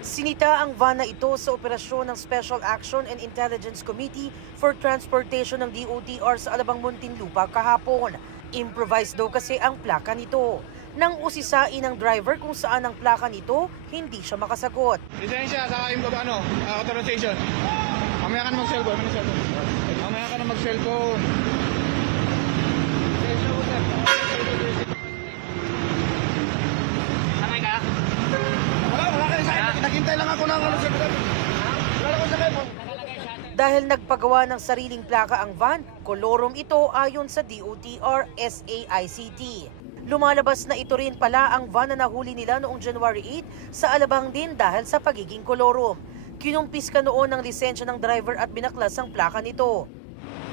Sinita ang van na ito sa operasyon ng Special Action and Intelligence Committee for Transportation ng DOTR sa Alabang Muntinlupa kahapon. Improvised daw kasi ang plaka nito. Nang usisain ng driver kung saan ang plaka nito, hindi siya makasagot. Lisensya sa yung authorization. Mamaya ka na mag-cellphone. Mamaya ka na mag-cellphone. Samay ka? Wala kayo sa akin. Naghintay lang ako ng wala ko sa cellphone. Dahil nagpagawa ng sariling plaka ang van, kolorom ito ayon sa DOTR SAICT. Lumalabas na ito rin pala ang van na nahuli nila noong January 8 sa Alabang din dahil sa pagiging kolorom. Kinumpiska noon ng lisensya ng driver at binaklas ang plaka nito.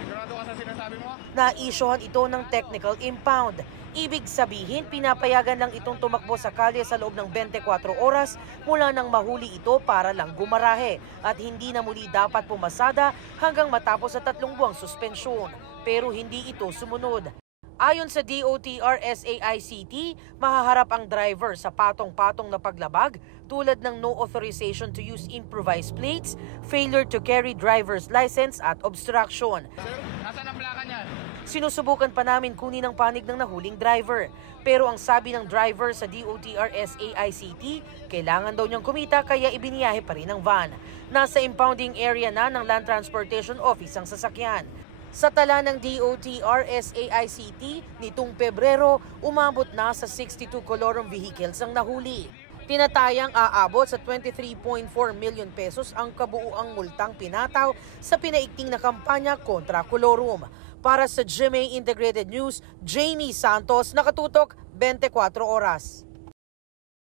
Sigurado ka sa sinasabi mo? Naisyuhan ito ng technical impound. Ibig sabihin, pinapayagan lang itong tumakbo sa kalye sa loob ng 24 oras mula nang mahuli ito para lang gumarahe at hindi na muli dapat pumasada hanggang matapos sa 3 buwang suspensyon. Pero hindi ito sumunod. Ayon sa DOTR SAICT, mahaharap ang driver sa patong-patong na paglabag tulad ng no authorization to use improvised plates, failure to carry driver's license at obstruction. Sir, nasaan ang plaka niyan? Sinusubukan pa namin kunin ang panig ng nahuling driver. Pero ang sabi ng driver sa DOTR SAICT, kailangan daw niyang kumita kaya ibiniyahe pa rin ang van. Nasa impounding area na ng Land Transportation Office ang sasakyan. Sa tala ng DOTR SAICT, nitong Pebrero, umabot na sa 62 kolorom vehicles ang nahuli. Tinatayang aabot sa 23.4 million pesos ang kabuuang multang pinataw sa pinaigting na kampanya kontra kolorom. Para sa GMA Integrated News, Jamie Santos, nakatutok 24 oras.